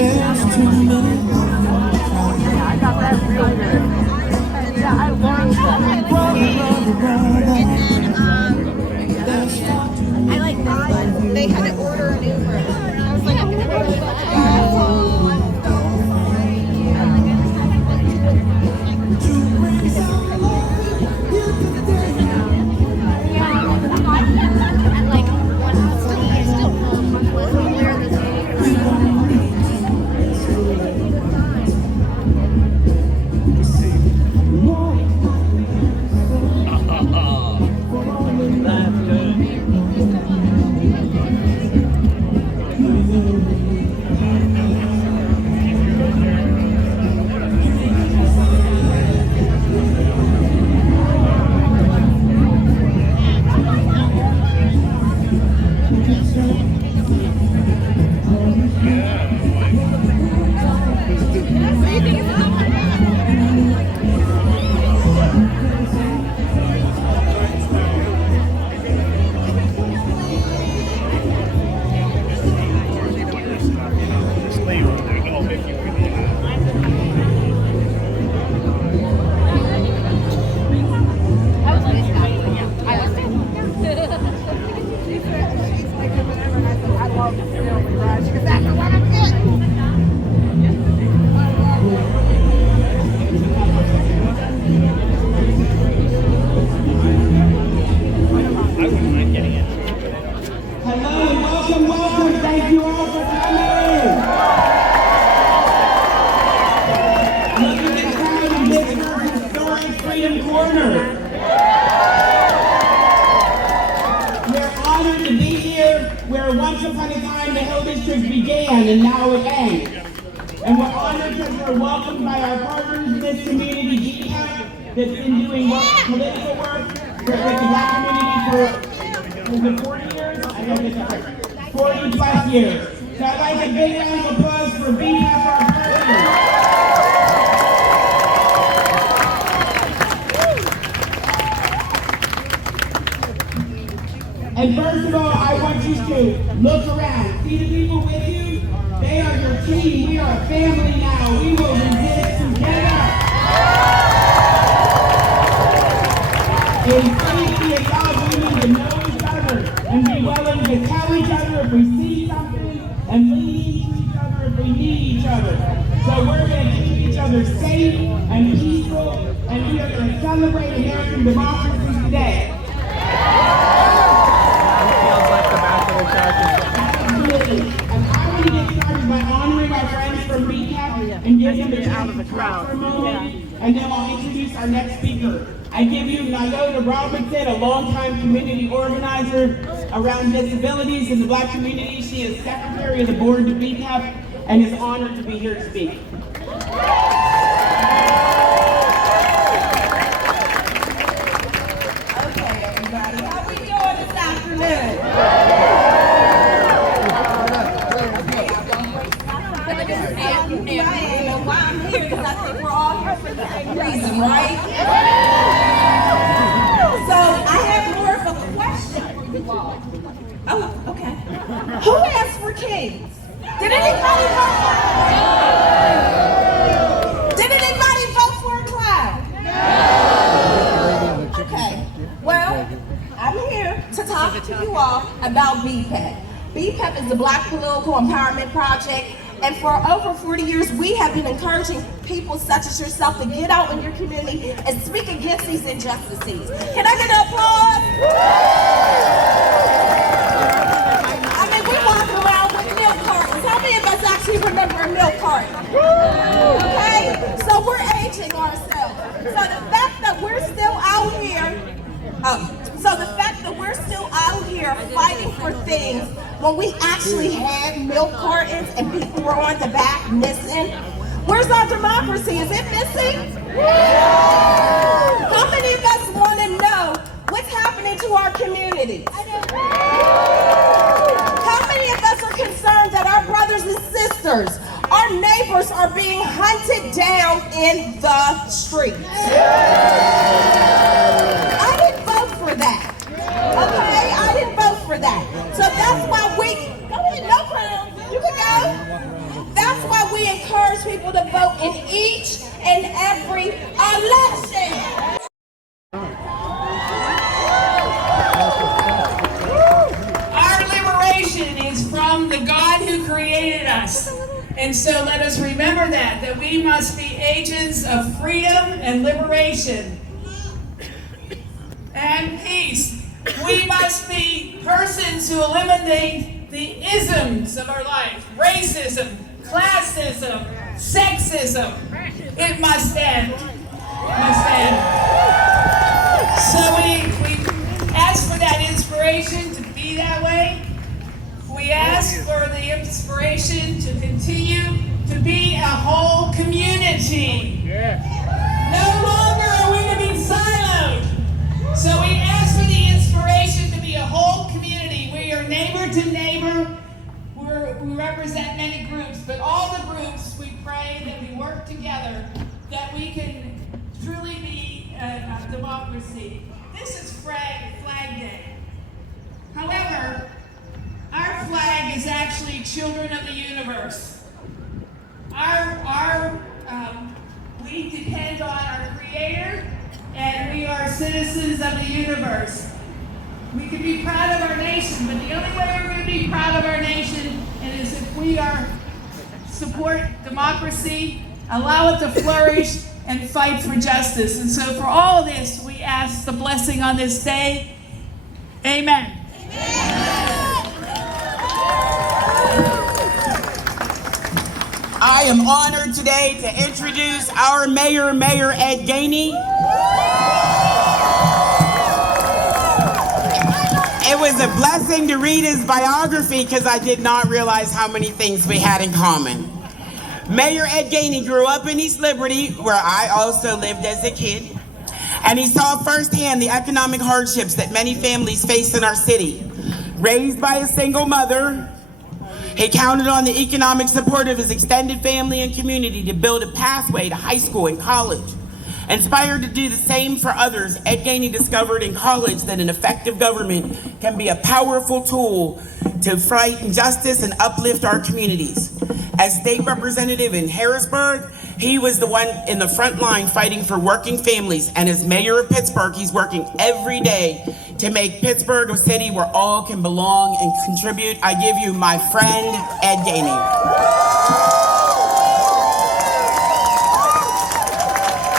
There's too many. I got that real good. Yeah, I learned that. I like this one. They had to order an Uber. I was like, I'm gonna go to the and now it ends. And we're honored because we're welcomed by our partners in this community, GPAC, that's been doing political work with the Black community for 40 years? I don't get that right. 40 plus years. So I'd like a big round of applause for BPAC, our partners. And first of all, I want you to look around. See the people with you? They are your team. We are a family now. We will resist together. In safety and love, we need to know each other and be willing to tell each other if we see something and lean to each other if we need each other. So we're going to keep each other safe and peaceful, and we are going to celebrate American democracy today. By honoring our friends from BCAP and give them a chance to talk for a moment, and then I'll introduce our next speaker. I give you Nyota Robinson, a longtime community organizer around disabilities in the Black community. She is secretary of the board to BCAP and is honored to be here to speak. Okay, everybody, how we doing this afternoon? I am and why I'm here because I think we're all here for the same reason, right? So I have more of a question for you all. Oh, okay. Who asked for kings? Did anybody vote for a cloud? Did anybody vote for a cloud? No. Okay. Well, I'm here to talk to you all about BPEP. BPEP is the Black Political Empowerment Project. And for over 40 years, we have been encouraging people such as yourself to get out in your community and speak against these injustices. Can I get an applause? I mean, we walk around with milk cartons. How many of us actually remember a milk carton? Okay? So we're aging ourselves. So the fact that we're still out here, fighting for things when we actually had milk cartons and people were on the back missing. Where's our democracy? Is it missing? How many of us want to know what's happening to our communities? How many of us are concerned that our brothers and sisters, our neighbors are being hunted down in the streets? I didn't vote for that. Okay, I didn't vote for that. So that's why we, go ahead, no problem, you can go. That's why And so let us remember that we must be agents of freedom and liberation and peace. We must be persons who eliminate the isms of our life. Racism, classism, sexism. It must end. It must end. So we ask for that inspiration to be that way. We ask for the inspiration to continue to be a whole community. No longer are we to be siloed. So we ask for the inspiration to be a whole community. We are neighbor to neighbor. We represent many groups, but all the groups, we pray that we work together, that we can truly be a democracy. This is Flag Day. However, our flag is actually children of the universe. We depend on our Creator, and we are citizens of the universe. We can be proud of our nation, but the only way we're going to be proud of our nation is if we support democracy, allow it to flourish, and fight for justice. And so for all of this, we ask the blessing on this day. Amen. I am honored today to introduce our Mayor Ed Gainey. It was a blessing to read his biography because I did not realize how many things we had in common. Mayor Ed Gainey grew up in East Liberty, where I also lived as a kid, and he saw firsthand the economic hardships that many families face in our city. Raised by a single mother, he counted on the economic support of his extended family and community to build a pathway to high school and college. Inspired to do the same for others, Ed Gainey discovered in college that an effective government can be a powerful tool to fight injustice and uplift our communities. As state representative in Harrisburg, he was the one in the front line fighting for working families, and as mayor of Pittsburgh, he's working every day to make Pittsburgh a city where all can belong and contribute. I give you my friend, Ed Gainey.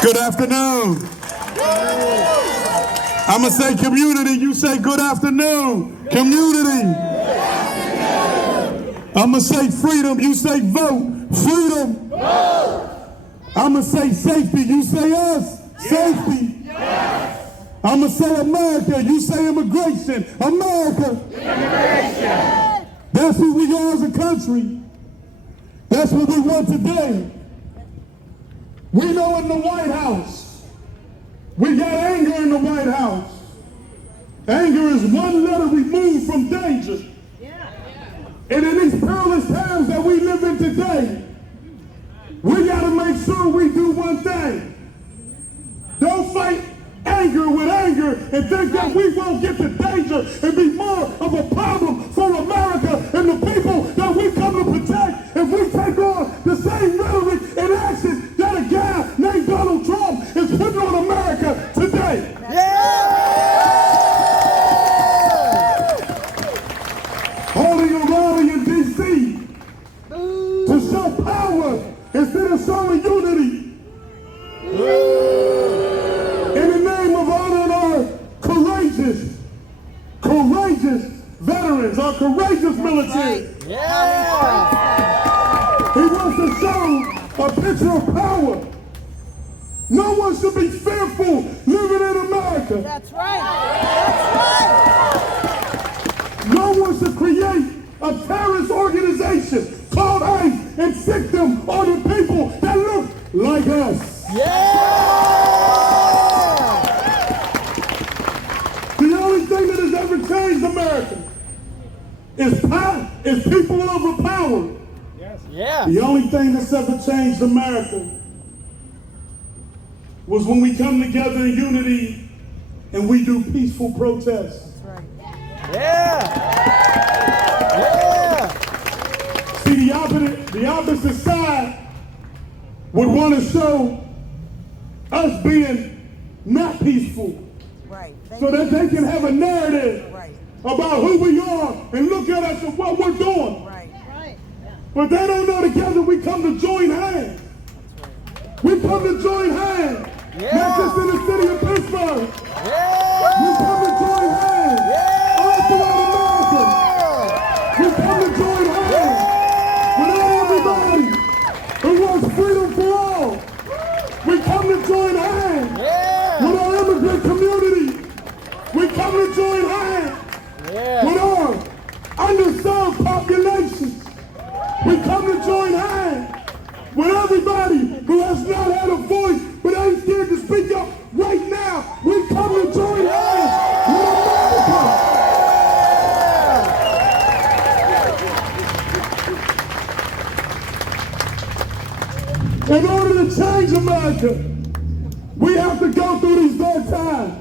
Good afternoon. I'm gonna say community, you say good afternoon. Community. I'm gonna say freedom, you say vote. Freedom. Vote. I'm gonna say safety, you say us. Safety. Yes. I'm gonna say America, you say immigration. America. Immigration. That's who we are as a country. That's what we want today. We know in the White House, we got anger in the White House. Anger is one letter removed from danger. And in these perilous times that we live in today, we got to make sure we do one thing. Don't fight anger with anger and think that we won't get to danger and be more of a problem for America and the people that we come to protect if we take on the same rhetoric and action that a guy named Donald Trump is putting on America today. Holding a rally in D.C. to show power instead of showing unity. In the name of honoring our courageous veterans, our courageous military. He wants to show a picture of power. No one should be fearful living in America. That's right. That's right. No one should create a terrorist organization called ICE and sick them on the people that look like us. The only thing that has ever changed America is people overpowered. The only thing that's ever changed America was when we come together in unity and we do peaceful protests. See, the opposite side would want to show us being not peaceful, so that they can have a narrative about who we are and look at us and what we're doing. But they don't know together we come to join hands. We come to join hands. Not just in the city of Pittsburgh. We come to join hands all throughout America. We come to join hands with everybody who wants freedom for all. We come to join hands with our immigrant community. We come to join hands with our underserved populations. We come to join hands with everybody who has not had a voice but ain't scared to speak up right now. We come to join hands with America. In order to change America, we have to go through these dark times.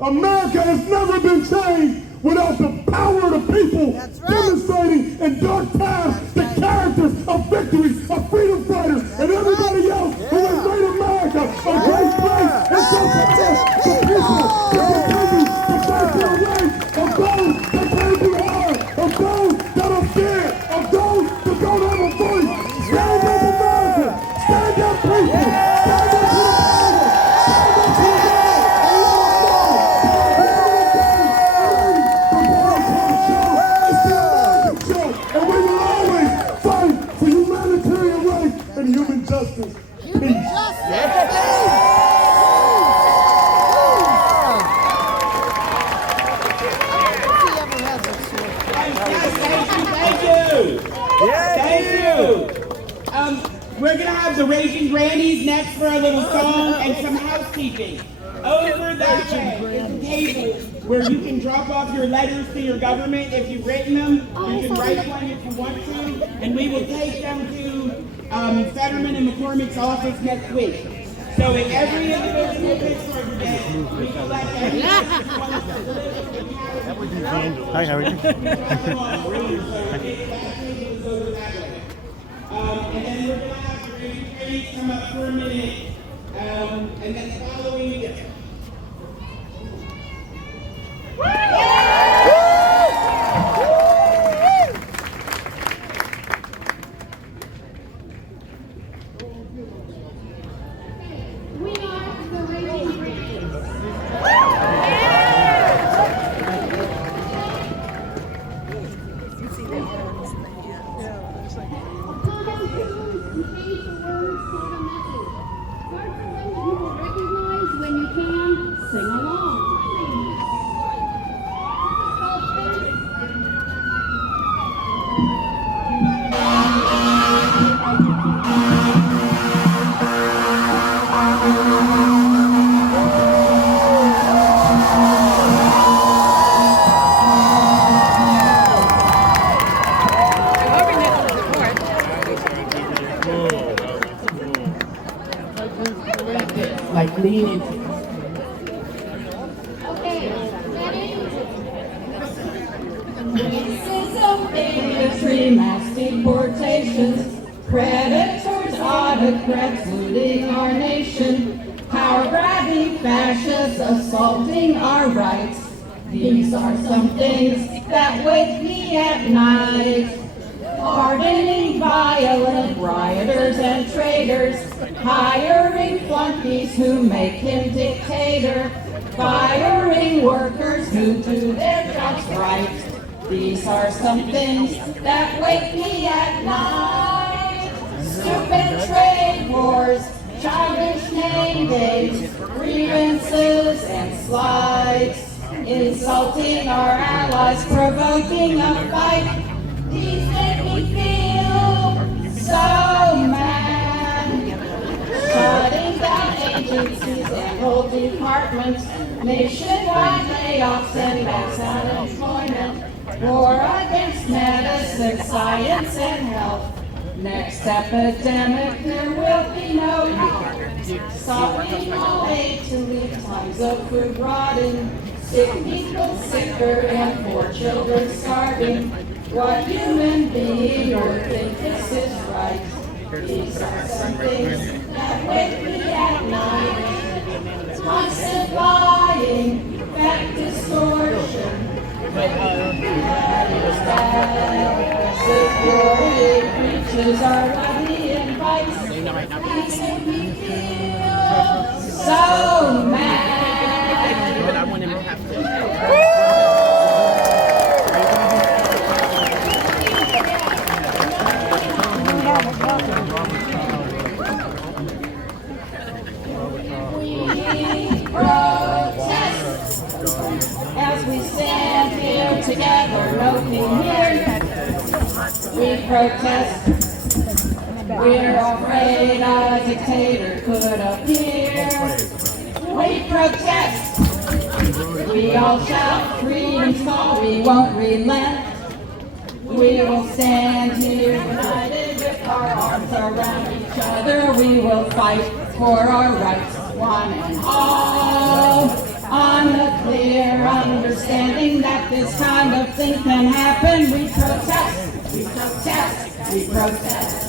America has never been changed without the power of the people demonstrating in dark times the characters of victory, of freedom fighters, and everybody else who has made America a great place and so power for people to continue to fight their way, of those that can't be hard, of those that are scared, of those that don't have a voice. Stand up, America! Stand up, people! Stand up to the power! Stand up to the and we will always fight for humanitarian rights and human justice. Peace. Thank you. We're gonna have the Raging Grannies next for a little song and some housekeeping. Over that way is a table where you can drop off your letters to your government if you've written them. You can write one if you want to, and we will take them to Fetterman and McCormick's office next week. So in every individual Pittsburgh day, we collect every person who wants to live in the Hi, how are you? And then we're going to have the Raging Grannies come up for a minute, and then following We are the Raging Grannies. When you can, sing along. like lean into. Okay, ready? Racism, bigotry, mass deportations, predators, autocrats looting our nation, power grabbing fascists assaulting our rights. These are some things that wake me at night. Pardoning violent rioters and traitors, hiring flunkies who make him dictator, firing workers who do their jobs right. These are some things that wake me at night. Stupid trade wars, childish name days, grievances and slights, insulting our allies, provoking a fight. These make me feel so mad. Shutting down agencies and whole departments, nationwide layoffs and mass unemployment, war against medicine, science and health. Next epidemic, there will be no help. Stopping all aid to leave tons of food rotting, sick people sicker and poor children starving. What human being would think this is right? These are some things that wake me at night. Constant lying, fact distortion. That is bad. Security speeches are what he invites. He said we feel so mad. But I want him to have to. As we stand here together, looking here, we protest. We're afraid a dictator could appear. We protest. We all shout freedom's call, we won't relent. We will stand here united with our arms around each other. We will fight for our rights, one and all. On the clear understanding that this kind of thing can happen, we protest, we protest, we protest.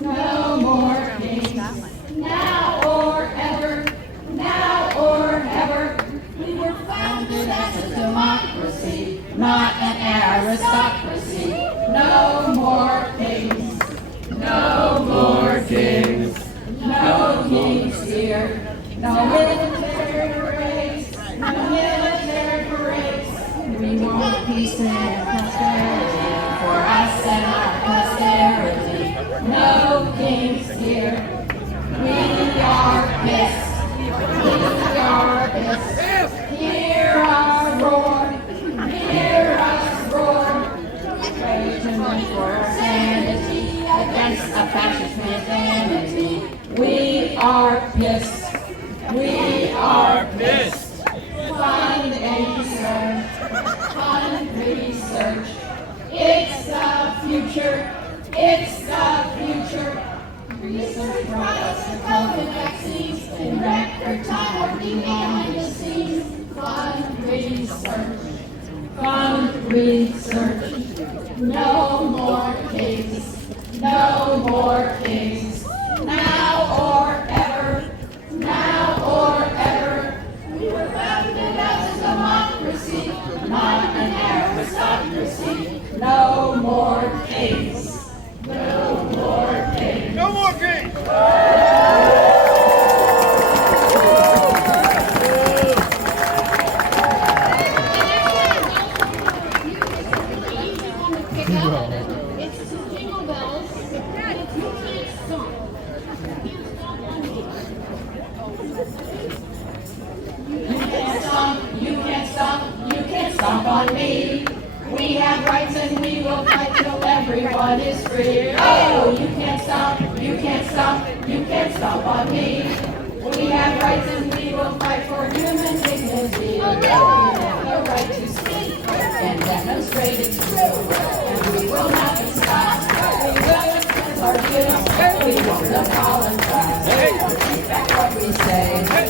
No more kings, now or ever, now or ever. We were founded as a democracy, not an aristocracy. No more kings, no more kings, no kings here. No military parades, no military parades. We want peace and prosperity for us and our posterity. No kings here. We are pissed. We are pissed. Hear our roar. Hear us roar. Raging for sanity against a fascist mentality. We are pissed. We are pissed. Fund and research. Fund research. It's the future. It's the future. Research brought us the COVID vaccines in record time, working behind the scenes. Fund research. Fund research. No more kings. No more kings. Now or ever. Now or ever. We were founded as a democracy, not an aristocracy. No more kings. No more kings. No more kings! Easy one to pick up. It's jingle bells. And it's you can't stop. You can't stop on me. You can't stomp, you can't stomp, you can't stomp on me. We have rights and we will fight till everyone is free. Oh, you can't stomp, you can't stomp, you can't stomp on me. We have rights and we will fight for human dignity. We have the right to speak and demonstrate it's true. And we will not be stopped. We will express our views. We won't apologize. We'll keep back what we say.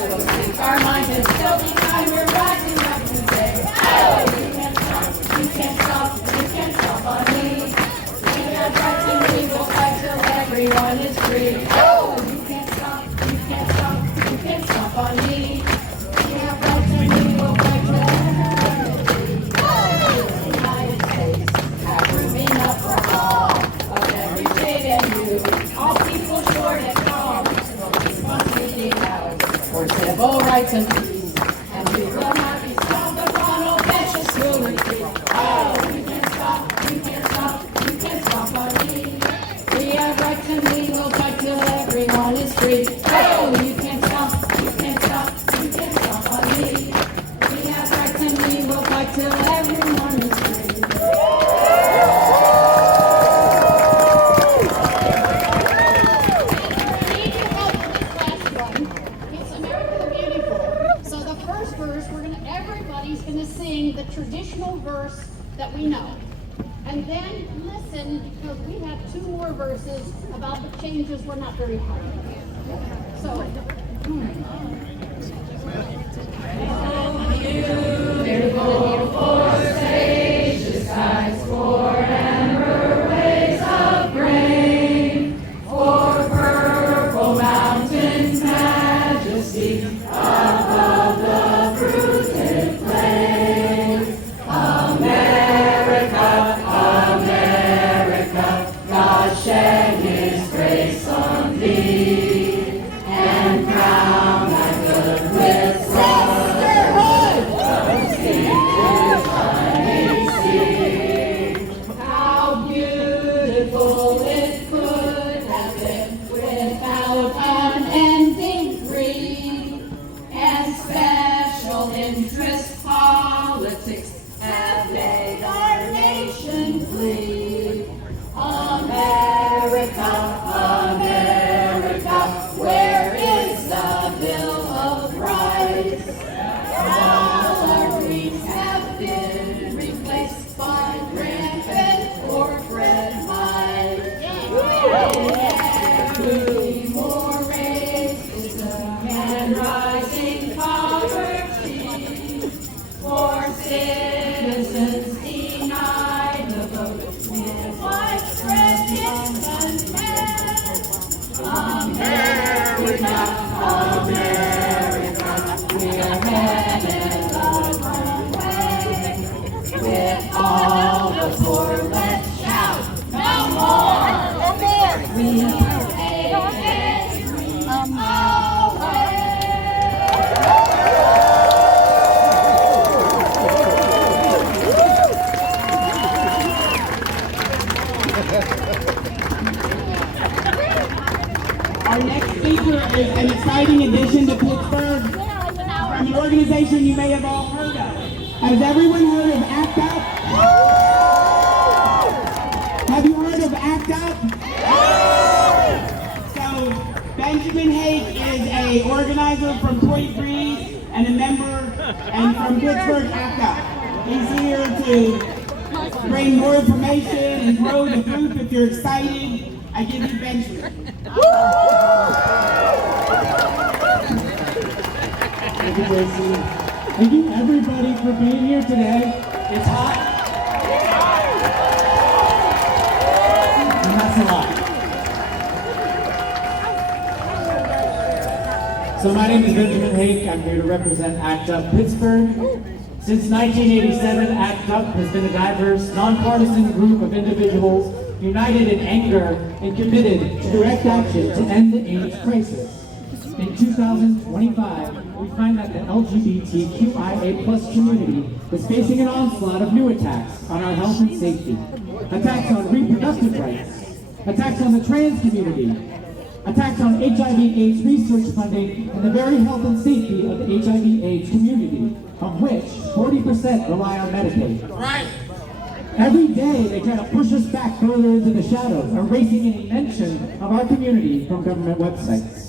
We'll speak our mind and still be kind. We're rising up today. Oh, you can't stop, you can't stop, you can't stop on me. We have rights and we will fight till everyone is free. Oh, you can't stop, you can't stop, you can't stop on me. We have rights and we will fight till everyone is free. Oh, the United States have room enough for all of every shade and hue. All people short and tall will keep on speaking out for civil rights and peace. And we will not be stopped upon all fascist rule and creed. Oh, you can't stop, you can't stop, you can't stop on me. We have rights and we will fight till everyone is free. Oh, you can't stop, you can't stop, you can't stop on me. We have rights and we will fight till everyone is free. We need your help with this last one. It's America the Beautiful. So the first verse, everybody's gonna sing the traditional verse that we know. And then listen, because we have two more verses about the changes we're not very happy with. So, Beautiful for spacious skies, for and her ways majesty above the fruited plain. America, America, God shed His grace on thee, and crown thy good with sisterhood from sea to shining sea. How beautiful it could have been without unending greed and special interest politics have made our nation flee. America, America, where is the Bill of Rights? All our dreams have been replaced by rampant corporate might. Every more racism and rising poverty, for citizens denied the vote with widespread discontent. America, America, we're headed the wrong way. With all the poor, let's shout no more. We are taking away. Our next speaker is an exciting addition to Pittsburgh from an organization you may have all heard of. Has everyone heard of ACT UP? Have you heard of ACT UP? So Benjamin Hake is a organizer from 23 and a member and from Pittsburgh ACT UP. He's here to bring more information and grow the group. If you're excited, I give you Benjamin. Thank you, Tracy. Thank you, everybody, for being here today. It's hot. And that's a lot. So my name is Benjamin Hake. I'm here to represent ACT UP Pittsburgh. Since 1987, ACT UP has been a diverse, nonpartisan group of individuals united in anger and committed to direct action to end the AIDS crisis. In 2025, we find that the LGBTQIA+ community is facing an onslaught of new attacks on our health and safety, attacks on reproductive rights, attacks on the trans community, attacks on HIV/AIDS research funding, and the very health and safety of the HIV/AIDS community, of which 40% rely on Medicaid. Right. Every day, they try to push us back further into the shadows, erasing any mention of our community from government websites.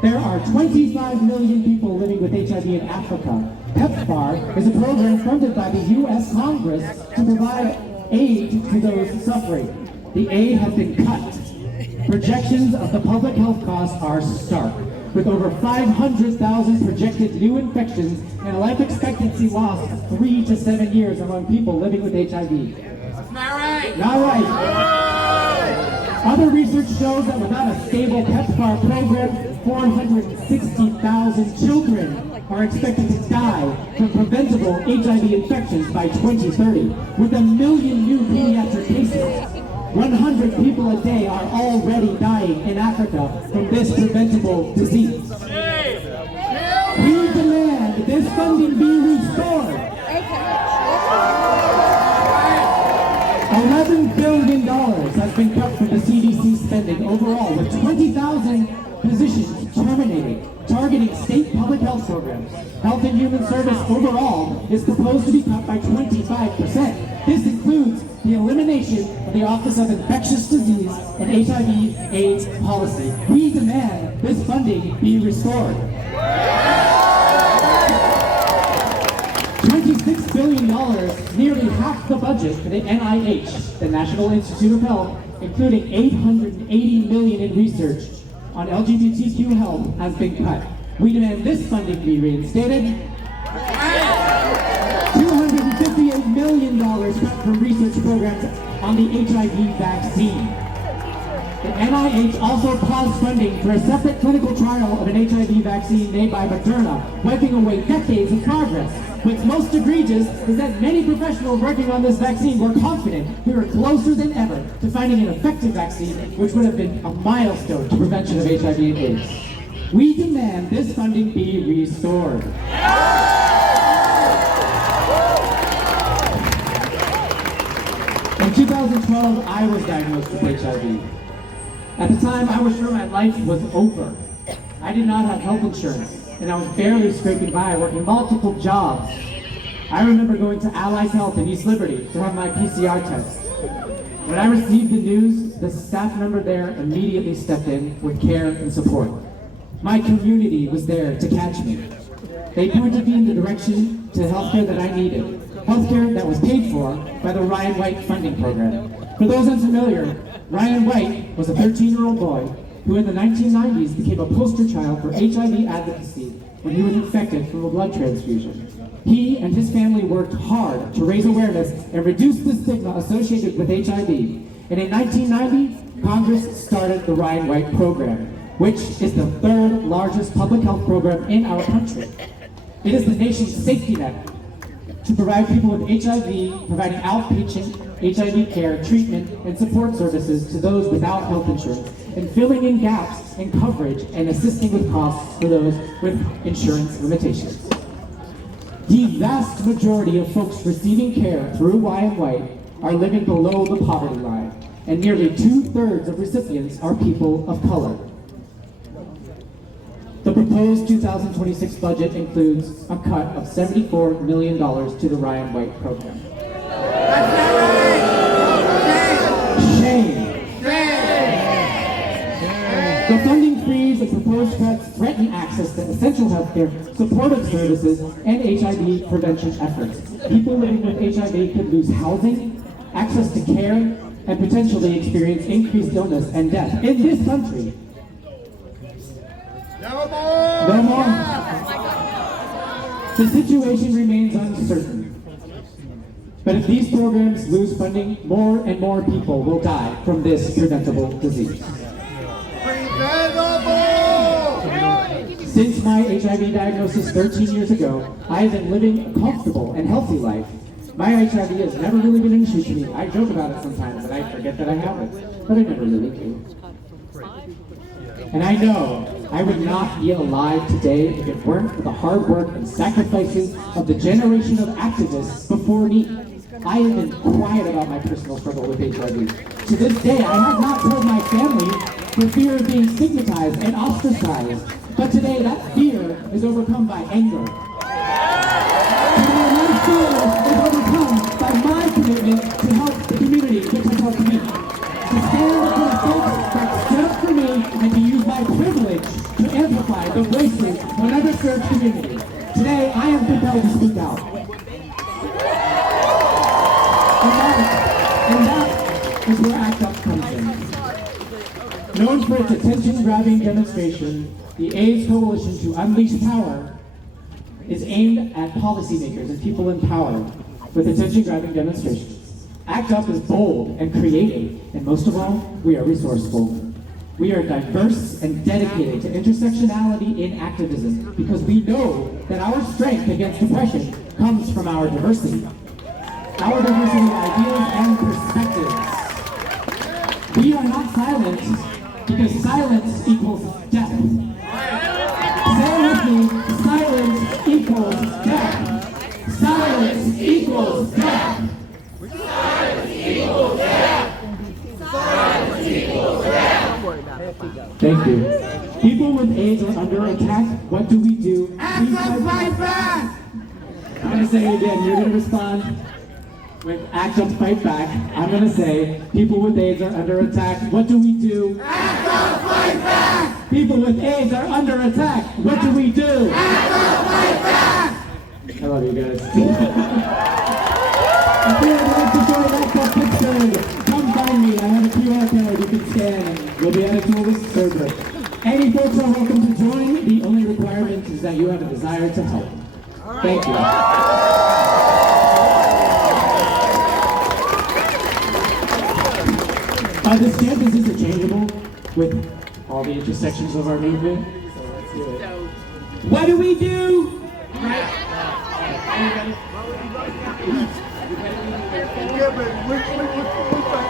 There are 25 million people living with HIV in Africa. PEPFAR is a program funded by the U.S. Congress to provide aid to those suffering. The aid has been cut. Projections of the public health costs are stark, with over 500,000 projected new infections and a life expectancy loss of 3 to 7 years among people living with HIV. Not right. Not right. Other research shows that without a stable PEPFAR program, 460,000 children are expected to die from preventable HIV infections by 2030, with 1 million new pediatric cases. 100 people a day are already dying in Africa from this preventable disease. We demand this funding be restored. $11 billion has been cut from the CDC spending overall, with 20,000 positions terminated, targeting state public health programs. Health and Human Service overall is proposed to be cut by 25%. This includes the elimination of the Office of Infectious Disease and HIV/AIDS policy. We demand this funding be restored. $26 billion, nearly half the budget for the NIH, the National Institute of Health, including $880 million in research on LGBTQ health, has been cut. We demand this funding be reinstated. $258 million cut from research programs on the HIV vaccine. The NIH also paused funding for a separate clinical trial of an HIV vaccine made by Moderna, wiping away decades of progress. What's most egregious is that many professionals working on this vaccine were confident we were closer than ever to finding an effective vaccine, which would have been a milestone to prevention of HIV and AIDS. We demand this funding be restored. In 2012, I was diagnosed with HIV. At the time, I was sure my life was over. I did not have health insurance, and I was barely scraping by, working multiple jobs. I remember going to Allies Health in East Liberty to have my PCR test. When I received the news, the staff member there immediately stepped in with care and support. My community was there to catch me. They pointed me in the direction to healthcare that I needed, healthcare that was paid for by the Ryan White funding program. For those unfamiliar, Ryan White was a 13-year-old boy who in the 1990s became a poster child for HIV advocacy when he was infected from a blood transfusion. He and his family worked hard to raise awareness and reduce the stigma associated with HIV. And in 1990, Congress started the Ryan White program, which is the third largest public health program in our country. It is the nation's safety net to provide people with HIV, providing outpatient HIV care, treatment, and support services to those without health insurance, and filling in gaps in coverage and assisting with costs for those with insurance limitations. The vast majority of folks receiving care through Ryan White are living below the poverty line, and nearly 2/3 of recipients are people of color. The proposed 2026 budget includes a cut of $74 million to the Ryan White program. Shame. The funding freeze and proposed cuts threaten access to essential healthcare, supportive services, and HIV prevention efforts. People living with HIV could lose housing, access to care, and potentially experience increased illness and death in this country. No more. The situation remains uncertain. But if these programs lose funding, more and more people will die from this preventable disease. Since my HIV diagnosis 13 years ago, I have been living a comfortable and healthy life. My HIV has never really been an issue to me. I joke about it sometimes and I forget that I have it, but I never really do. And I know I would not be alive today if it weren't for the hard work and sacrifices of the generation of activists before me. I have been quiet about my personal struggle with HIV. To this day, I have not told my family for fear of being stigmatized and ostracized. But today, that fear is overcome by anger. Today, my fear is overcome by my commitment to help the community, which has helped me. To stand up for the folks that stood up for me and to use my privilege to amplify the voices of an underserved community. Today, I am compelled to speak out. And that is where ACT UP comes in. Known for its attention-grabbing demonstration, the AIDS Coalition to Unleash Power is aimed at policymakers and people in power with attention-grabbing demonstrations. ACT UP is bold and creative, and most of all, we are resourceful. We are diverse and dedicated to intersectionality in activism because we know that our strength against oppression comes from our diversity. Our diversity of ideas and perspectives. We are not silent because silence equals death. Say it with me, silence equals death. Silence equals death. Silence equals death. Silence equals death. Thank you. People with AIDS are under attack. What do we do? ACT UP Fight Back! I'm going to say it again. You're going to respond with ACT UP Fight Back. I'm going to say, people with AIDS are under attack. What do we do? ACT UP Fight Back! People with AIDS are under attack. What do we do? ACT UP Fight Back! I love you guys. If you would like to join ACT UP Pittsburgh, come find me. I have a QR code you can scan and you'll be added to a list server. Any folks are welcome to join. The only requirement is that you have a desire to help. Thank you. This campus is interchangeable. with all the intersections of our movement. So let's do it. What do we do?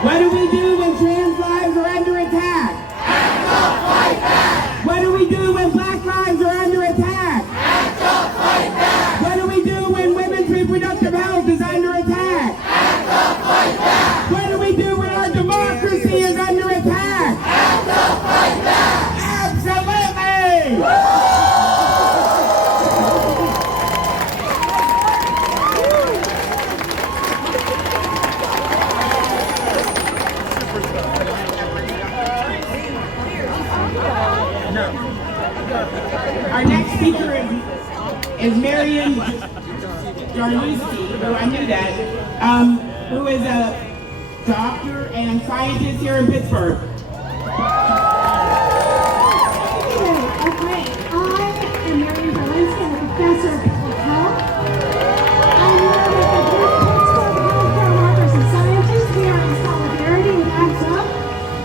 What do we do when trans lives are under attack? Hands up, fight back! What do we do when black lives are under attack? Hands up, fight back! What do we do when women's reproductive health is under attack? Hands up, fight back! What do we do when our democracy is under attack? Hands up, fight back! Absolutely! Our next speaker is Marion Jarnowski, who I knew that, who is a doctor and scientist here in Pittsburgh. Okay, I am Marion Jarnowski. I'm a professor of public health. I'm one of the group Pittsburgh healthcare workers and scientists. We are in solidarity with ACT UP.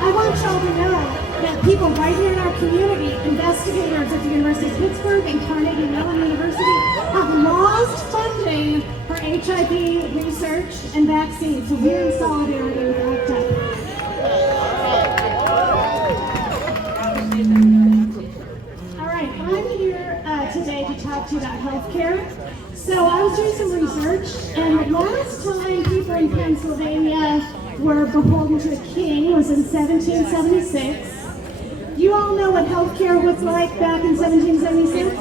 I want y'all to know that people right here in our community, investigators at the University of Pittsburgh and Carnegie Mellon University, have lost funding for HIV research and vaccines. So we're in solidarity with ACT UP. All right, I'm here today to talk to you about healthcare. So I was doing some research, and last time people in Pennsylvania were beholden to a king was in 1776. You all know what healthcare was like back in 1776?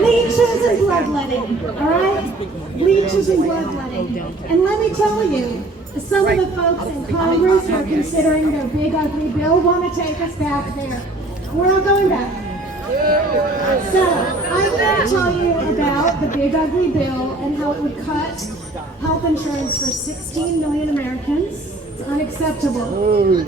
Leeches and bloodletting, all right? Leeches and bloodletting. And let me tell you, some of the folks in Congress who are considering their big ugly bill want to take us back there. We're not going back. So, I'm going to tell you about the big ugly bill and how it would cut health insurance for 16 million Americans. It's unacceptable. Most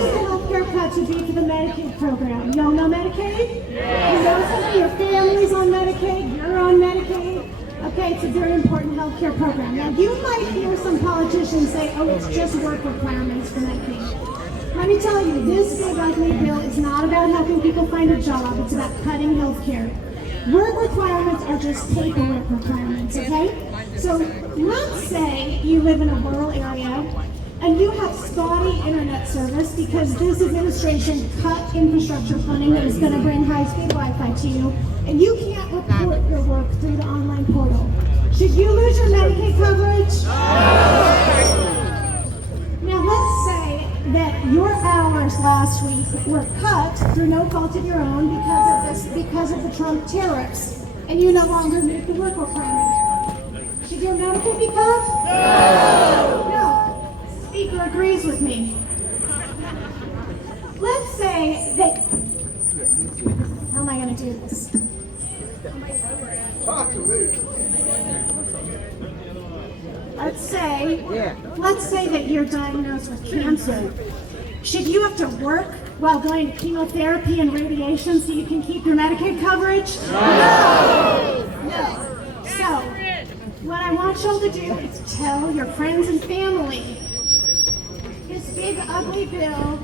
of the healthcare cuts would be for the Medicaid program. Y'all know Medicaid? You know some of your family's on Medicaid, you're on Medicaid. Okay, it's a very important healthcare program. Now, you might hear some politicians say, oh, it's just work requirements for Medicaid. Let me tell you, this big ugly bill is not about helping people find a job, it's about cutting healthcare. Work requirements are just paperwork requirements, okay? So let's say you live in a rural area and you have spotty internet service because this administration cut infrastructure funding that was going to bring high-speed Wi-Fi to you, and you can't report your work through the online portal. Should you lose your Medicaid coverage? Now let's say that your hours last week were cut through no fault of your own because of the Trump tariffs, and you no longer meet the work requirement. Should your Medicaid be cut? No. Speaker agrees with me. Let's say that. How am I going to do this? Let's say that you're diagnosed with cancer. Should you have to work while going to chemotherapy and radiation so you can keep your Medicaid coverage? No. So, what I want y'all to do is tell your friends and family this big ugly bill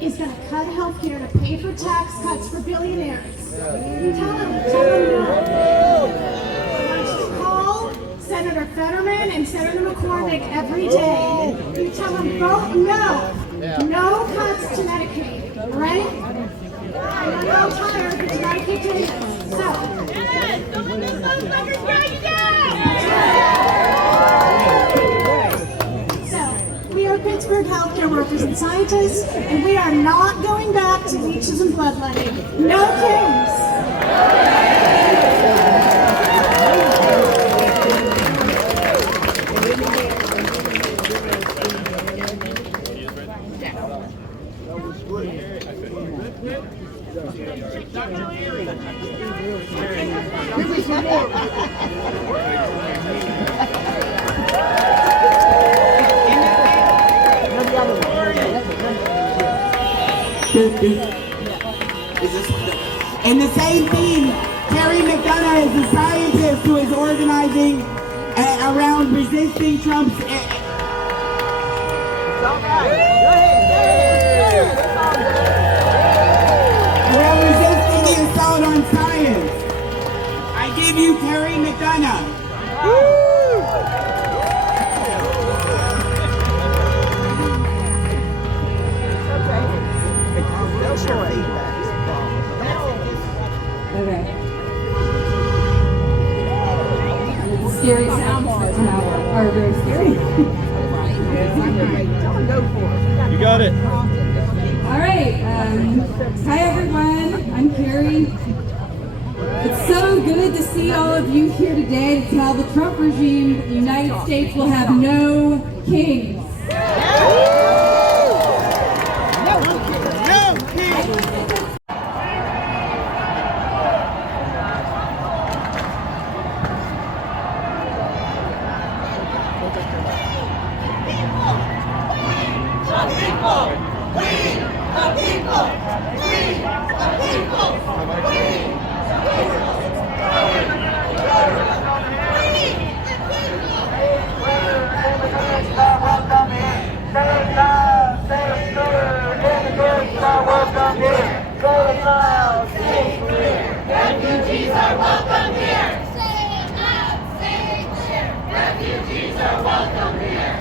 is going to cut health care to pay for tax cuts for billionaires. Tell them no. I want you to call Senator Fetterman and Senator McCormick every day. You tell them vote no. No cuts to Medicaid, all right? I know you're all tired, but you gotta keep doing this. So, don't let those motherfuckers break down! So, we are Pittsburgh healthcare workers and scientists, and we are not going back to leeches and bloodletting. No kings! In the same theme, Terry McDonough is a scientist who is organizing around resisting Trump's Resisting the assault on science, I give you Terry McDonough. Okay. Scary sounds that come out are very scary. You got it. All right. Hi everyone. I'm Carrie. It's so good to see all of you here today to tell the Trump regime that the United States will have no kings. Refugees are welcome here. Say it loud, say it clear. Refugees are welcome here.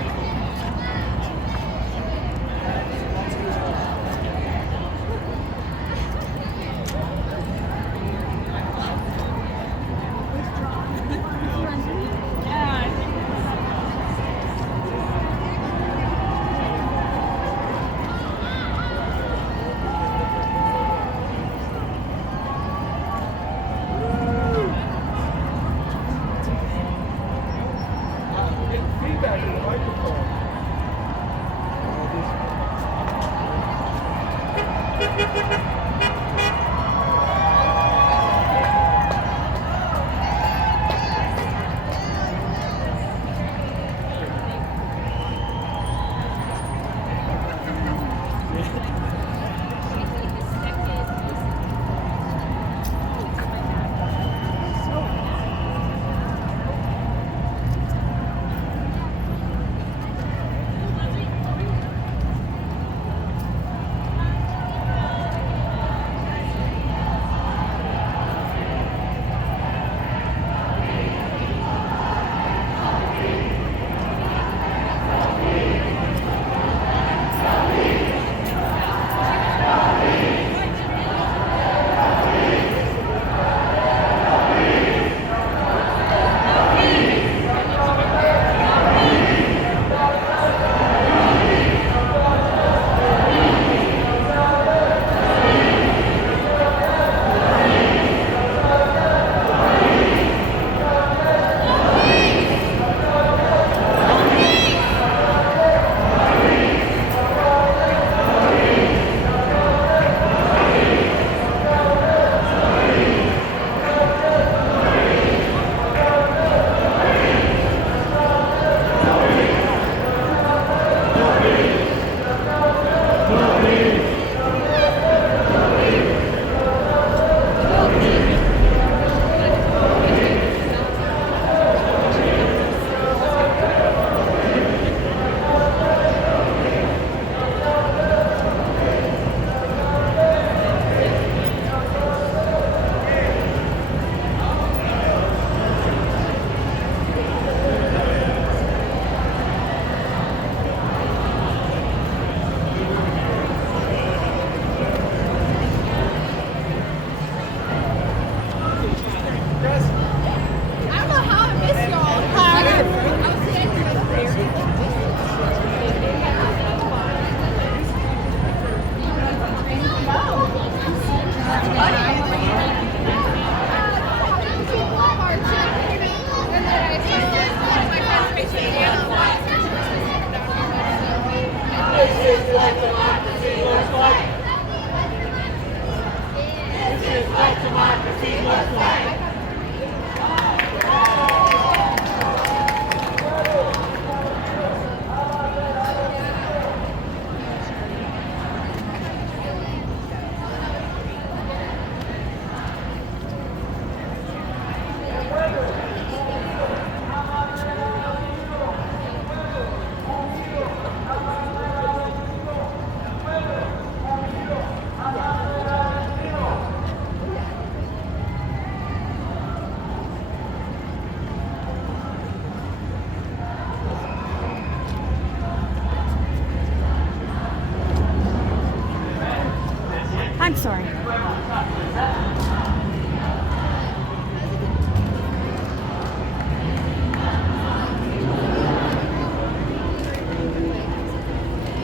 Sorry.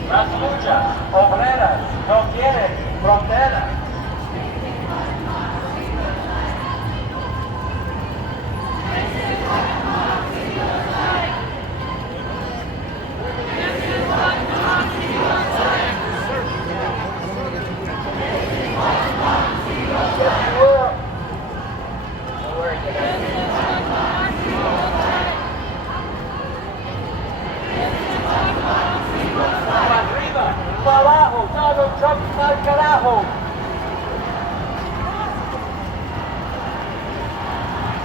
Las luchas obreras no tienen fronteras. Para abajo, Donald Trump al carajo.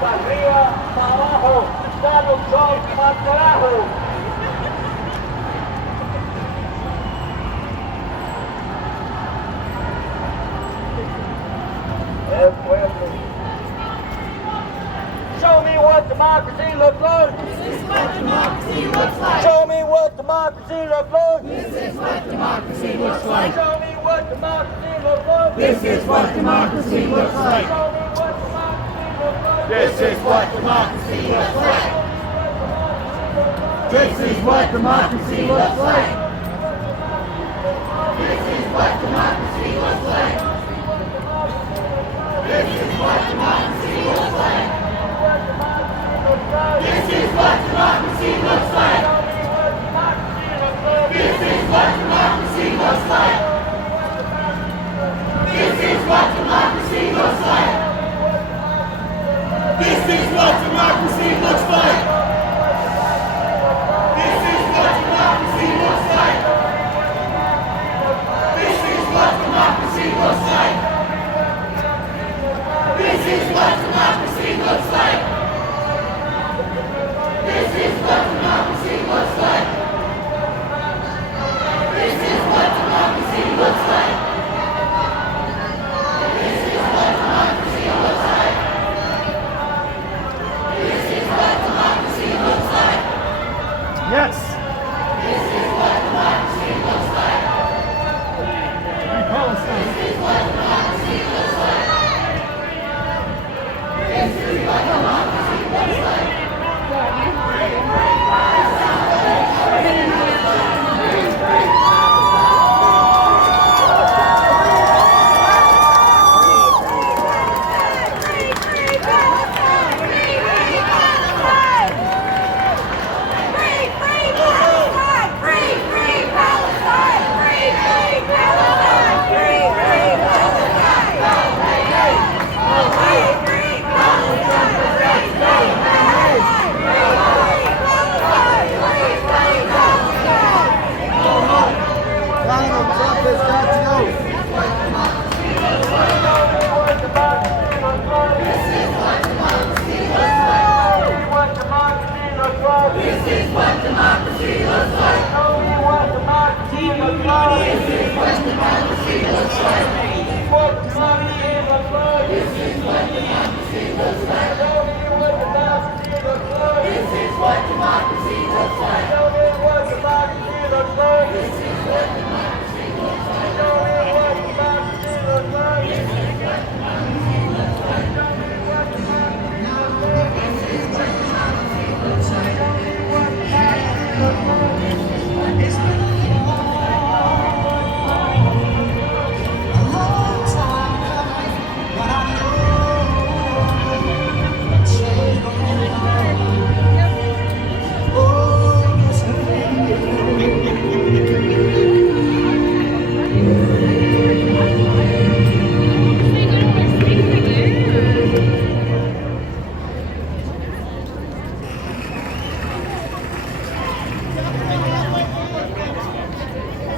Para arriba, para abajo, Donald Trump al carajo. El pueblo. Show me what democracy looks like. This is what democracy looks like. Show me what democracy looks like. This is what democracy looks like. Show me what democracy looks like. This is what democracy looks like. Show me what democracy looks like. This is what democracy looks like. This is what democracy looks like. This is what democracy looks like. This is what democracy looks like. This is what democracy looks like. This is what democracy looks like. This is what democracy looks like. This is what democracy looks like. This is what democracy looks like. This is what democracy looks like. This is what democracy looks like. This is what democracy looks like. This is what democracy looks like. This is what democracy looks like. This is what democracy looks like. Yes. This is what democracy looks like. This is what democracy looks like. This is what democracy looks like.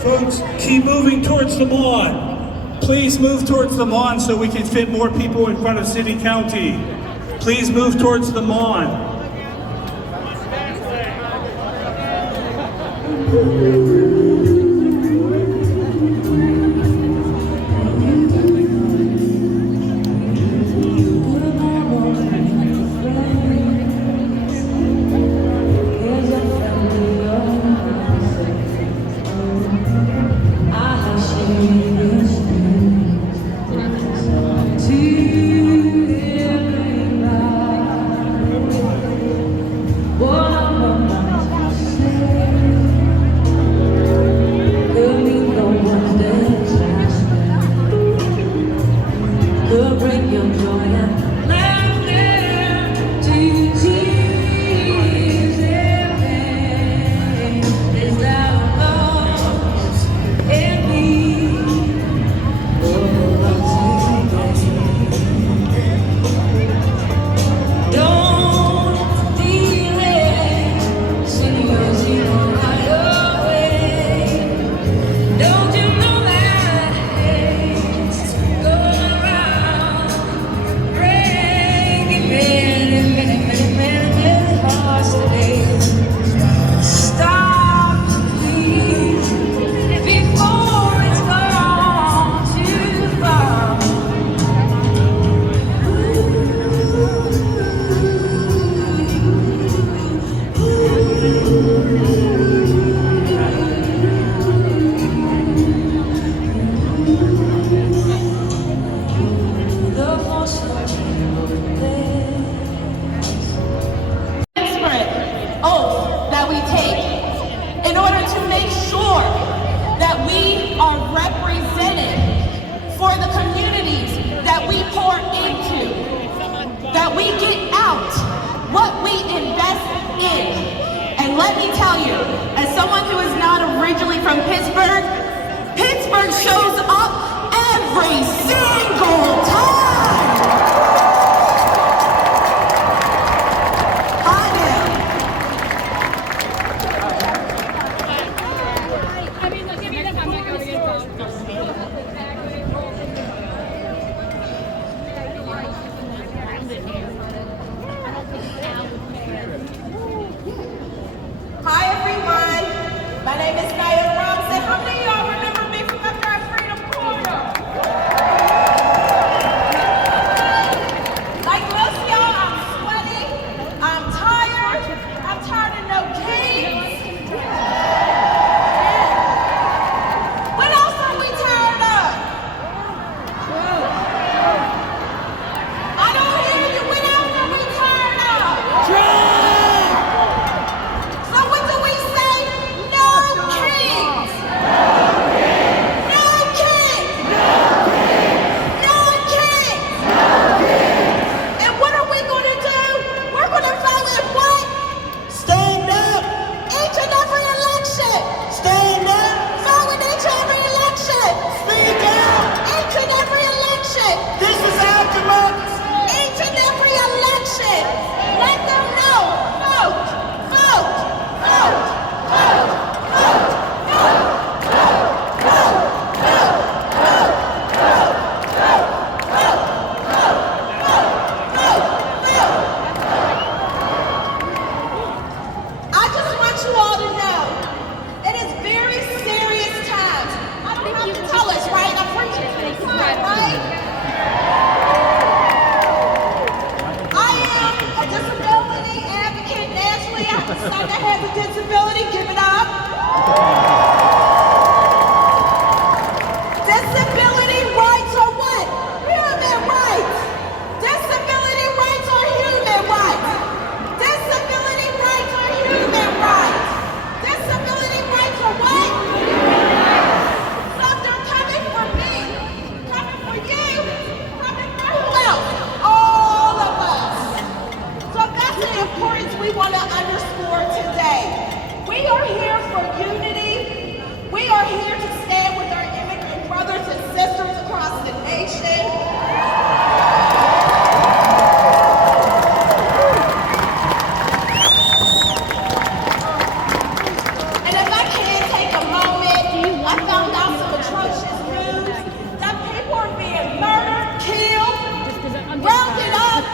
Folks, keep moving towards the lawn. Please move towards the lawn so we can fit more people in front of City County. Please move towards the lawn.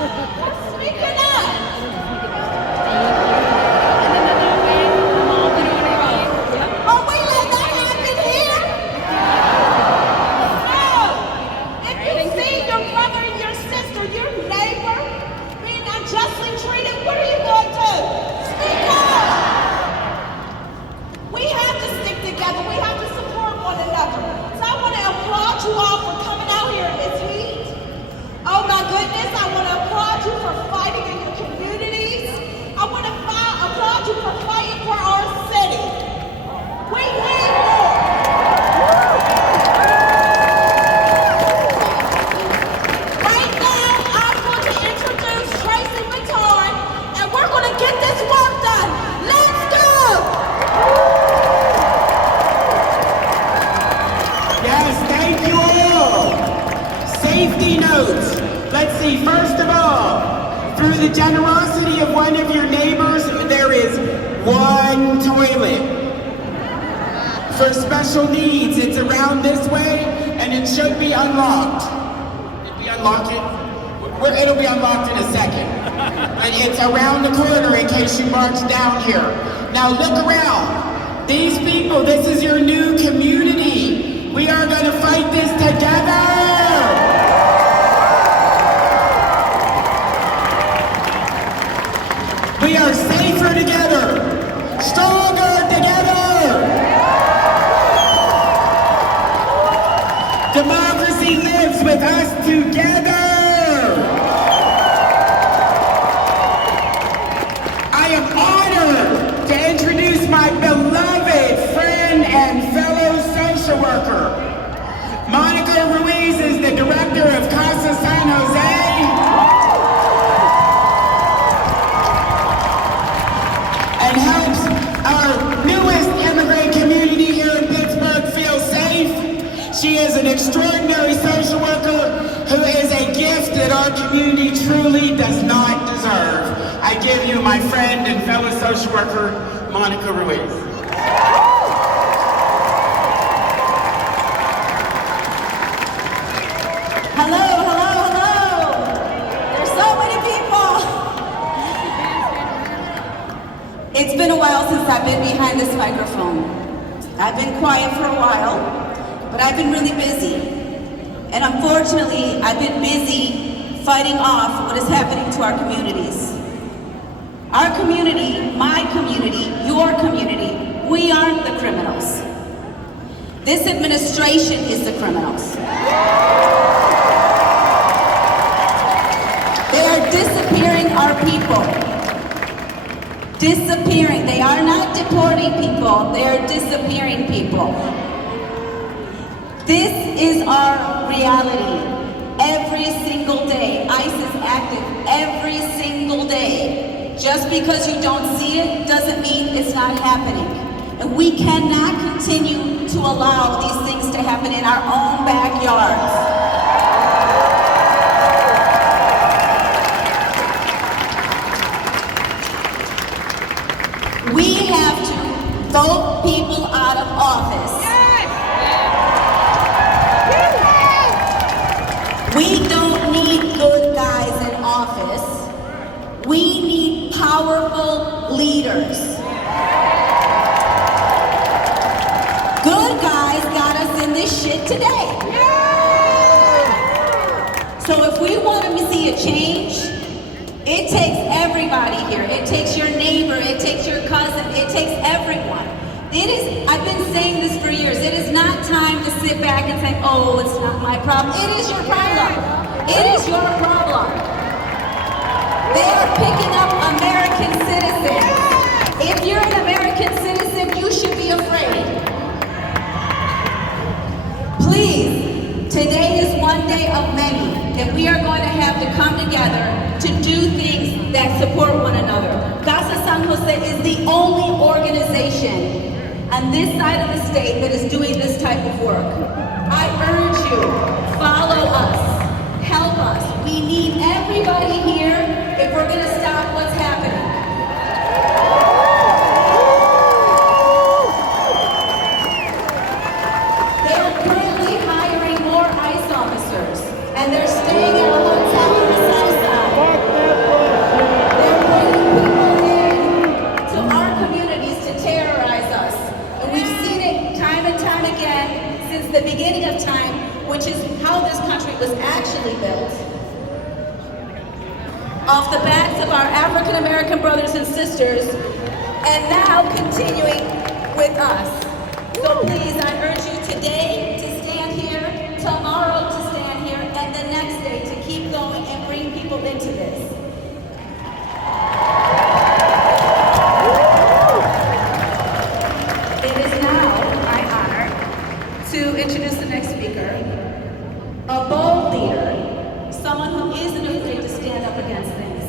Speaking up. Oh, we let that happen here? No. If you see your brother and your sister, your neighbor, being unjustly treated, what are you going to do? Speak up. We have to stick together. We have to support one another. So I want to applaud you all for coming out here in this heat. Oh my goodness, I want to applaud you for fighting in your communities. I want to applaud you for fighting for our city. We need more. Right now, I'm going to introduce Tracy Baton, and we're going to get this work done. Let's go! Yes, thank you all. Safety notes. Let's see, first of all, through the generosity of one of your neighbors, there is one toilet. For special needs, it's around this way, and it should be unlocked. Did we unlock it? It'll be unlocked in a second. And it's around the corner in case you march down here. Now look around. These people, this is your new community. We are going to fight this together. We are safer together, stronger together. Democracy lives with us together. I am honored to introduce my beloved friend and fellow social worker. Monica Ruiz is the director of Casa San Jose. And helps our newest immigrant community here in Pittsburgh feel safe. She is an extraordinary social worker who is a gift that our community truly does not deserve. I give you my friend and fellow social worker, Monica Ruiz. Hello, hello, hello. There's so many people. It's been a while since I've been behind this microphone. I've been quiet for a while, but I've been really busy. And unfortunately, I've been busy fighting off what is happening to our communities. Our community, my community, your community, we aren't the criminals. This administration is the criminals. They are disappearing our people. Disappearing. They are not deporting people. They are disappearing people. This is our reality. Every single day. ICE is active every single day. Just because you don't see it doesn't mean it's not happening. And we cannot continue to allow these things to happen in our own backyards. We have to vote people out of office. We don't need good guys in office. We need powerful leaders. Good guys got us in this shit today. So if we want to see a change, it takes everybody here. It takes your neighbor, it takes your cousin, it takes everyone. I've been saying this for years. It is not time to sit back and say, oh, it's not my problem. It is your problem. It is your problem. They are picking up American citizens. If you're an American citizen, you should be afraid. Please, today is one day of many that we are going to have to come together to do things that support one another. Casa San Jose is the only organization on this side of the state that is doing this type of work. I urge you, follow us, help us. We need everybody here if we're going to stop what's happening. They are currently hiring more ICE officers, and they're staying in a hotel on the south side. was actually built off the backs of our African American brothers and sisters, and now continuing with us. So please, I urge you today to stand here, tomorrow to stand here, and the next day to keep going and bring people into this. It is now my honor to introduce the next speaker, a bold leader, someone who isn't afraid to stand up against things,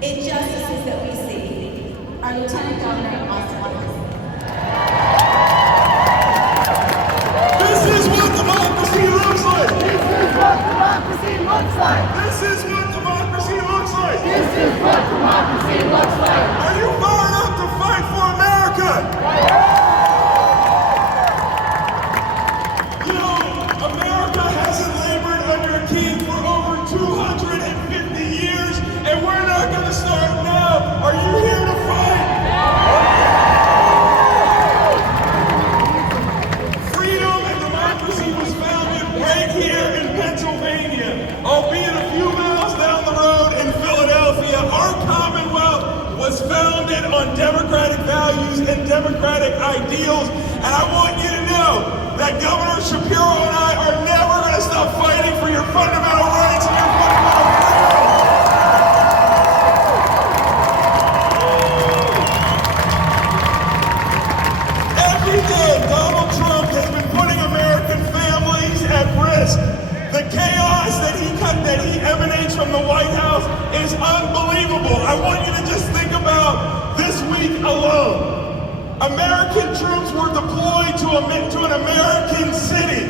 injustices that we see, our Lieutenant Governor, Austin. This is what democracy looks like! This is what democracy looks like! This is what democracy looks like! This is what democracy looks like! Are you fired up to fight for America? You know, America hasn't labored under a king for over 250 years, and we're not going to start now. Are you here to fight? Freedom and democracy was founded right here in Pennsylvania, albeit a few miles down the road in Philadelphia. Our Commonwealth was founded on democratic values and democratic ideals, and I want you to know that Governor Shapiro and I are never going to stop fighting for your fundamental rights and your fundamental freedom. Every day, Donald Trump has been putting American families at risk. The chaos that he emanates from the White House is unbelievable. I want you to just think about this week alone. American troops were deployed to an American city.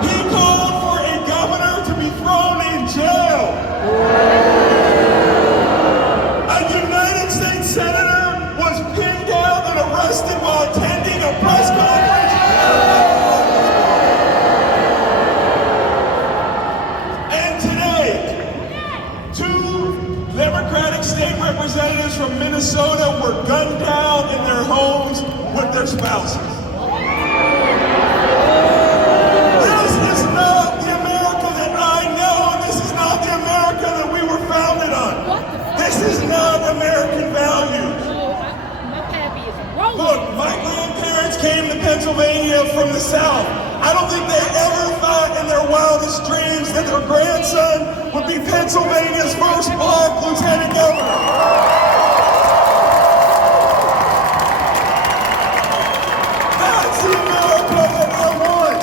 He called for a governor to be thrown in jail. A United States senator was pinned down and arrested while attending a press conference. And today, two Democratic state representatives from Minnesota were gunned down in their homes with their spouses. This is not the America that I know, and this is not the America that we were founded on. This is not American values. Look, my grandparents came to Pennsylvania from the South. I don't think they ever thought in their wildest dreams that their grandson would be Pennsylvania's first black lieutenant governor. That's the America that I want.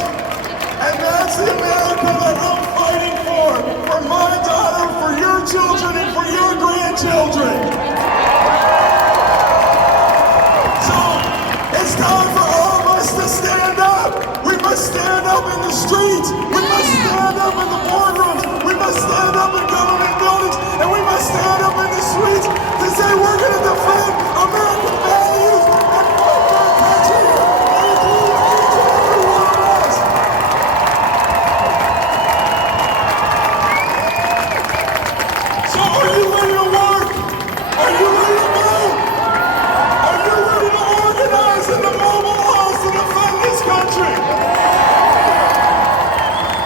And that's the America that I'm fighting for my daughter, for your children, and for your grandchildren. So, it's time for all of us to stand up. We must stand up in the streets. We must stand up in the boardrooms. We must stand up in government buildings. And we must stand up in the streets to say we're going to defend American values and fight for our country. And include each and every one of us. So are you ready to work? Are you ready to move? Are you ready to organize and to mobilize to defend this country?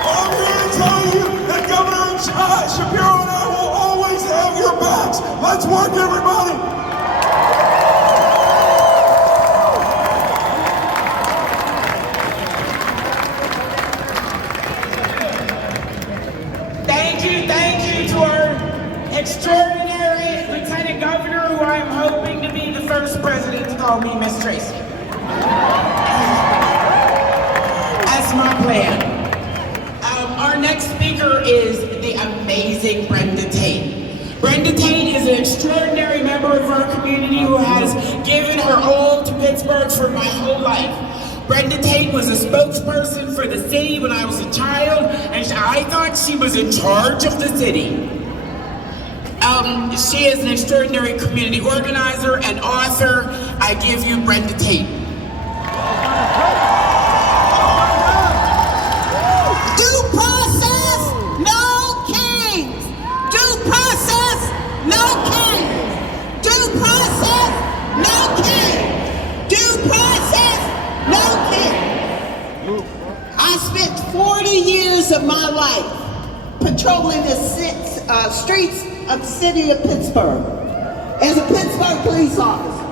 I'm here to tell you that Governor Shapiro and I will always have your backs. Let's work, everybody. Thank you to our extraordinary Lieutenant Governor, who I am hoping to be the first president to call me Miss Tracy. That's my plan. Our next speaker is the amazing Brenda Tate. Brenda Tate is an extraordinary member of our community who has given her all to Pittsburgh for my whole life. Brenda Tate was a spokesperson for the city when I was a child, and I thought she was in charge of the city. She is an extraordinary community organizer and author. I give you Brenda Tate. Due process, no kings. Due process, no kings. Due process, no kings. Due process, no kings. I spent 40 years of my life patrolling the streets of the city of Pittsburgh as a Pittsburgh police officer.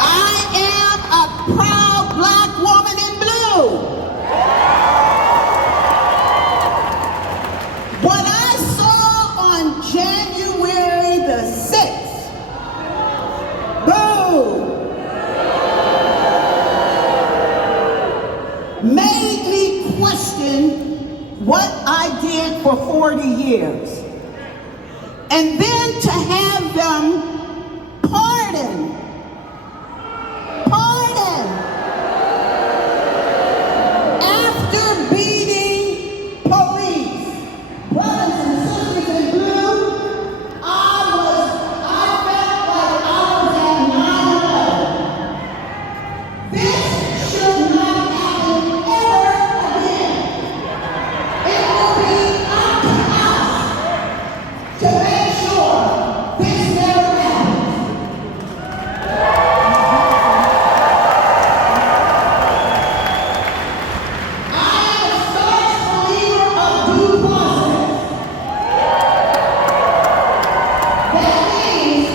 I am a proud black woman in blue. What I saw on January the 6th, boom, made me question what I did for 40 years. And then to have them pardon, after beating police, brothers and sisters in blue, I felt like I was at 9/11. This should not happen ever again. It will be up to us to make sure this never happens. I am a staunch believer of due process. That means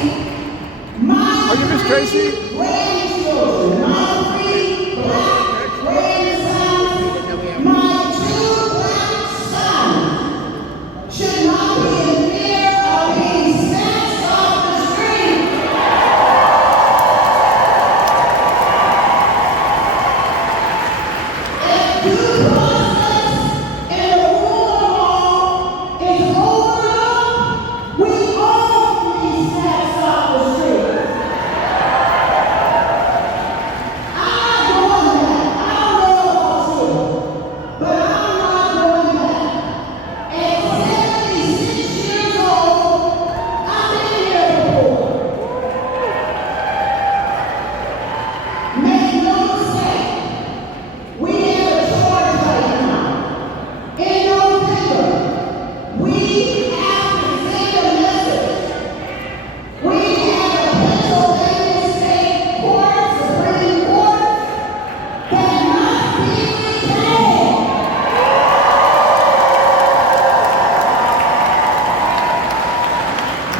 my Are you Miss Tracy? grandchildren, my 3 black grandsons, my 2 black sons should not be in fear of being snatched off the street. If due process and the rule of law is overlooked, we all be snatched off the street. I'm not going back. I don't know about you, but I'm not going back. At 76 years old, I've been here before. Make no mistake, we have a choice right now. In November, we have to send a message. We have a Pennsylvania State Court, Supreme Court, that must be retained.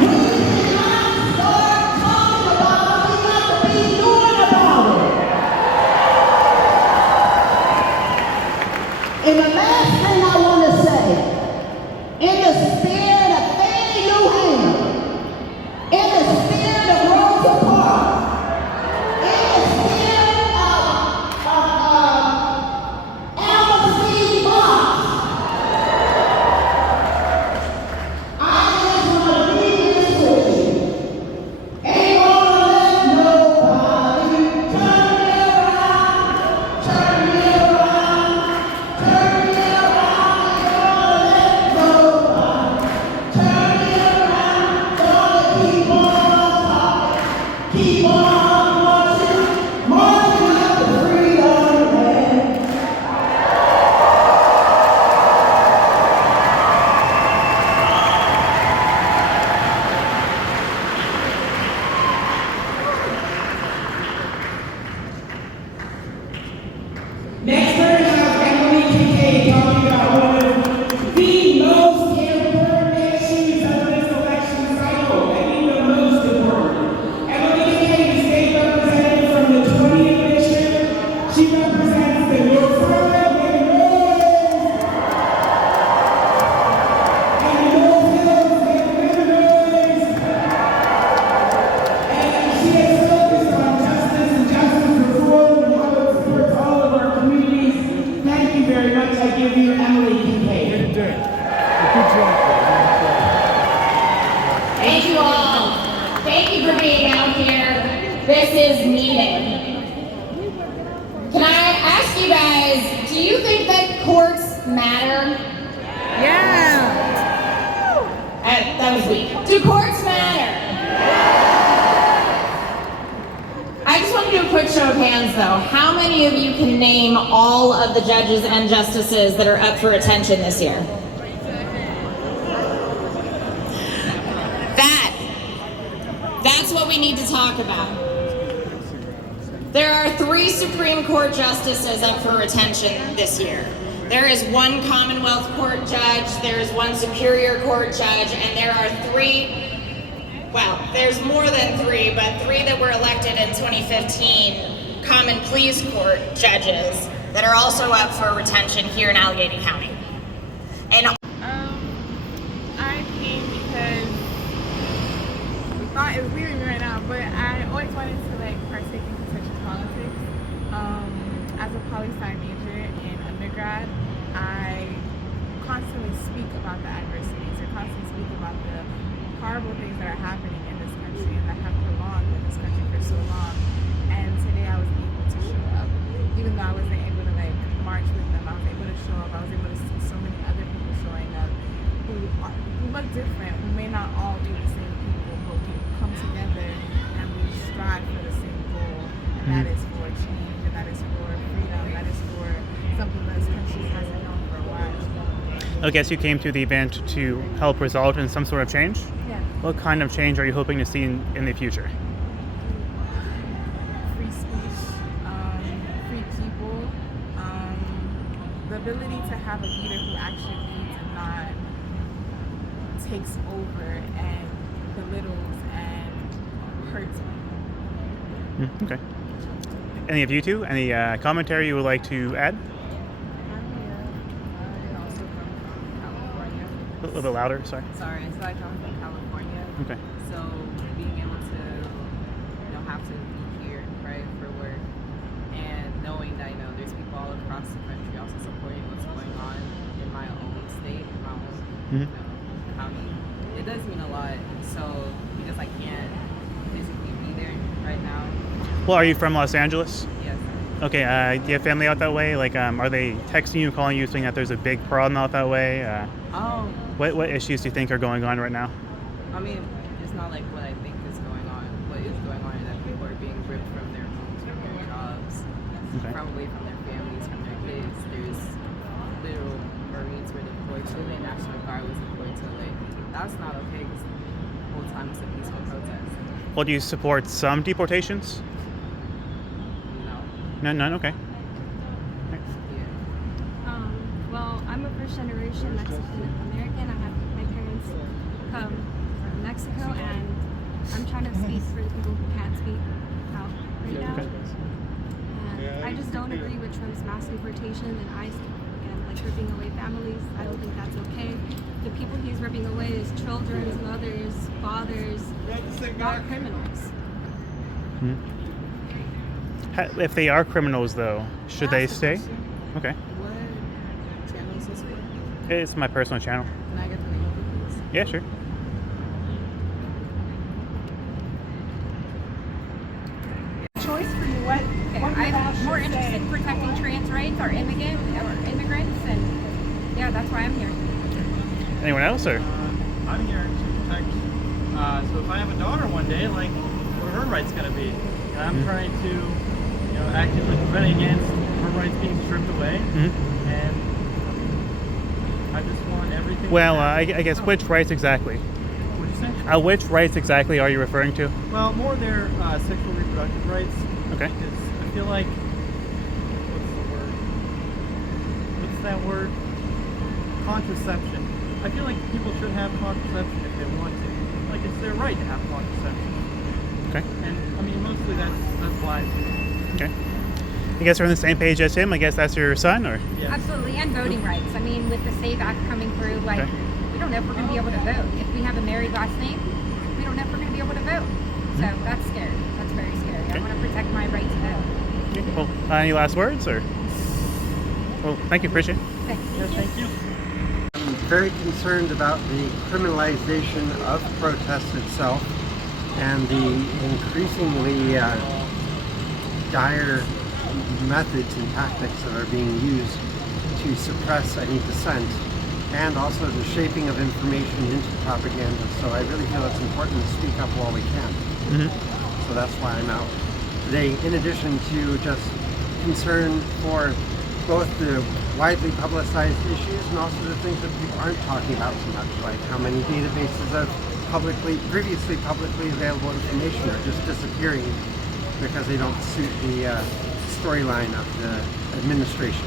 We cannot start talking about it. We have to be doing about it. And the last thing I want to say, in the spirit of Fannie Lou Hamer, in the spirit of Rosa Parks, in the spirit of Alma C. Fox, I just want to leave this with you. Ain't gonna let nobody turn me around, turn me around, turn me around. Ain't gonna let nobody turn me around. Gonna keep on talking, keep on marching, marching up the freedom land. Next, we're going to have Emily Kincaid talking about one of the most important issues of this election cycle. I mean, the most important. Emily Kincaid is state representative from the 20th district. She represents the North Side, the North, and the North Hills, the Illinois. And she is focused on justice and justice reform and how it supports all of our communities. Thank you very much. I give you Emily Kincaid. Thank you all. Thank you for being out here. This is needed. Can I ask you guys, do you think that courts matter? Yeah. That was weak. Do courts matter? I just want to do a quick show of hands though. How many of you can name all of the judges and justices that are up for attention this year? That's what we need to talk about. There are 3 Supreme Court justices up for retention this year. There is 1 Commonwealth Court judge, there is 1 Superior Court judge, and there are 3, well, there's more than 3, but 3 that were elected in 2015 Common Pleas Court judges that are also up for retention here in Allegheny County. And I came because we thought it was leaving me right now, but I always wanted to partake in contentious politics. As a poli-sci major in undergrad, I constantly speak about the adversities, or constantly speak about the horrible things that are happening in this country and that have prolonged in this country for so long. And today I was able to show up, even though I wasn't able to march with them. I was able to show up. I was able to see so many other people showing up who look different. We may not all be the same people, but we come together and we strive for the same goal, and that is for change, and that is for freedom, that is for something that this country hasn't known for a while. I guess you came to the event to help result in some sort of change? Yeah. What kind of change are you hoping to see in the future? Free speech, free people, the ability to have a leader who actually leads and not takes over and belittles and hurts people. Okay. Any of you two? Any commentary you would like to add? A little bit louder, sorry. Sorry, so I come from California. Okay. So being able to, have to be here, right, for work, and knowing that, there's people all across the country also supporting what's going on in my own state, in my own, county, it does mean a lot. So because I can't physically be there right now. Well, are you from Los Angeles? Yes. Okay, do you have family out that way? Are they texting you, calling you, saying that there's a big problem out that way? What issues do you think are going on right now? I mean, it's not like what I think is going on. What is going on is that people are being ripped from their homes, from their jobs, away from their families, from their kids. There's literal Marines were deployed to LA, National Guard was deployed to LA. That's not okay because the whole time it's a peaceful protest. Well, do you support some deportations? No. None? Okay. Well, I'm a first-generation Mexican-American. I have my parents come from Mexico, and I'm trying to speak for the people who can't speak out right now. And I just don't agree with Trump's mass deportation and ICE and ripping away families. I don't think that's okay. The people he's ripping away is children, mothers, fathers, not criminals. If they are criminals, though, should they stay? Okay. What channel is this for? It's my personal channel. Can I get the name of it, please? Yeah, sure. Choice for you. What I'm more interested in protecting trans rights or immigrants, and yeah, that's why I'm here. Anyone else, or? I'm here to protect. So if I have a daughter one day, what are her rights going to be? And I'm trying to, actively prevent against her rights being stripped away. And I just want everything. Well, I guess which rights exactly? What'd you say? Which rights exactly are you referring to? Well, more their sexual reproductive rights. Okay. Because I feel like, what's that word? Contraception. I feel like people should have contraception if they want to. It's their right to have contraception. Okay. And I mean, mostly that's why. Okay. I guess we're on the same page as him. I guess that's your son, or? Yeah. Absolutely, and voting rights. I mean, with the SAVE Act coming through, we don't know if we're going to be able to vote. If we have a married last name, we don't know if we're going to be able to vote. So that's scary. That's very scary. I want to protect my right to vote. Okay. Well, any last words, or? Well, thank you, appreciate it. Thank you. I'm very concerned about the criminalization of protest itself and the increasingly dire methods and tactics that are being used to suppress any dissent, and also the shaping of information into propaganda. So I really feel it's important to speak up while we can. So that's why I'm out today, in addition to just concern for both the widely publicized issues and also the things that people aren't talking about so much, like how many databases of previously publicly available information are just disappearing because they don't suit the storyline of the administration.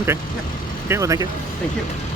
Okay. Yeah. Okay, well, thank you. Thank you.